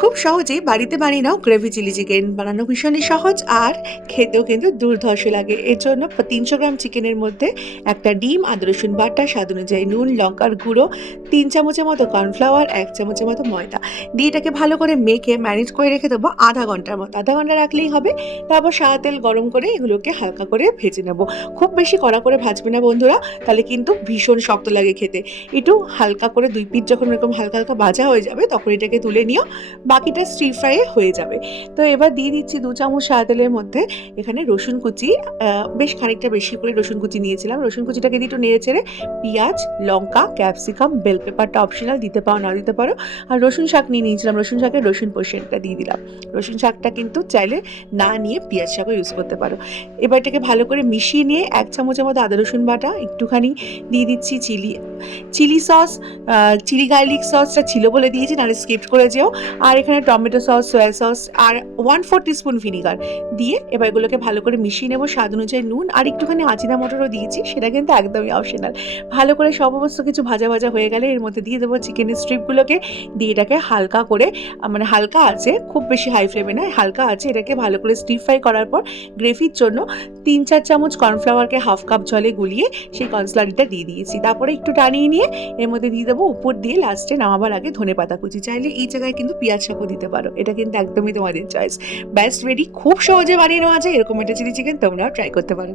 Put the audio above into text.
খুব সহজেই বাড়িতে বানিয়ে নাও গ্রেভি চিলি চিকেন। বানানো ভীষণই সহজ আর খেতেও কিন্তু দুর্ধর্ষ লাগে। এর জন্য 300 গ্রাম চিকেনের মধ্যে একটা ডিম, আদা রসুন বাটা, স্বাদ অনুযায়ী নুন, লঙ্কার গুঁড়ো, 3 চামচের মতো কর্নফ্লাওয়ার, 1 চামচের মতো ময়দা দিয়ে এটাকে ভালো করে মেখে ম্যারিনেট করে রেখে দেবো আধা ঘন্টার মতো। আধা ঘন্টা রাখলেই হবে। তারপর সাদা তেল গরম করে এগুলোকে হালকা করে ভেজে নেব। খুব বেশি কড়া করে ভাজবে না বন্ধুরা, তাহলে কিন্তু ভীষণ শক্ত লাগে খেতে। একটু হালকা করে দুই পিঠ যখন এরকম হালকা হালকা ভাজা হয়ে যাবে তখন এটাকে তুলে নিও, বাকিটা স্টির ফ্রাইয়ে হয়ে যাবে। তো এবার দিয়ে দিচ্ছি 2 চামচ সাদা তেলের মধ্যে এখানে রসুন কুচি, বেশ খানিকটা বেশি করে রসুন কুচি নিয়েছিলাম। রসুন কুচিটাকে দিয়ে একটু নেড়ে চেড়ে পেঁয়াজ, লঙ্কা, ক্যাপসিকাম, বেল পেপারটা অপশনাল, দিতে পারো না দিতে পারো। আর রসুন শাক নিয়ে নিয়েছিলাম, রসুন শাকের রসুন পোর্শনটা দিয়ে দিলাম। রসুন শাকটা কিন্তু চাইলে না নিয়ে পেঁয়াজ শাকও ইউজ করতে পারো। এবার এটাকে ভালো করে মিশিয়ে নিয়ে 1 চামচের মতো আদা রসুন বাটা, একটুখানি দিয়ে দিচ্ছি চিলি সস, চিলি গার্লিক সসটা ছিল বলে দিয়েছি, নাহলে স্কিপ করে যেও। আর এখানে টমেটো সস, সয়া সস আর 1/4 টিস্পুন ভিনিগার দিয়ে এবার এগুলোকে ভালো করে মিশিয়ে নেবো। স্বাদ অনুযায়ী নুন আর একটুখানি আজিনা মটরও দিয়েছি, সেটা কিন্তু একদমই অপশনাল। ভালো করে সমস্ত কিছু ভাজা ভাজা হয়ে গেলে এর মধ্যে দিয়ে দেবো চিকেনের স্ট্রিপগুলোকে, দিয়ে এটাকে হালকা করে, মানে হালকা আছে, খুব বেশি হাই ফ্লেমে নয়, হালকা আছে, এটাকে ভালো করে স্টির ফ্রাই করার পর গ্রেভির জন্য 3-4 চামচ কর্নফ্লাওয়ারকে হাফ কাপ জলে গুলিয়ে সেই কর্নস্লারিটা দিয়ে দিয়েছি। তারপরে একটু টানিয়ে নিয়ে এর মধ্যে দিয়ে দেবো উপর দিয়ে লাস্টে নামাবার আগে ধনেপাতা কুচি। চাইলে এই জায়গায় কিন্তু পেঁয়াজ শাকও দিতে পারো, এটা কিন্তু একদমই তোমাদের চয়েস। ব্যাস রেডি, খুব সহজে বানিয়ে নেওয়া যায় এরকম একটা চিলি চিকেন, তোমরাও ট্রাই করতে পারো।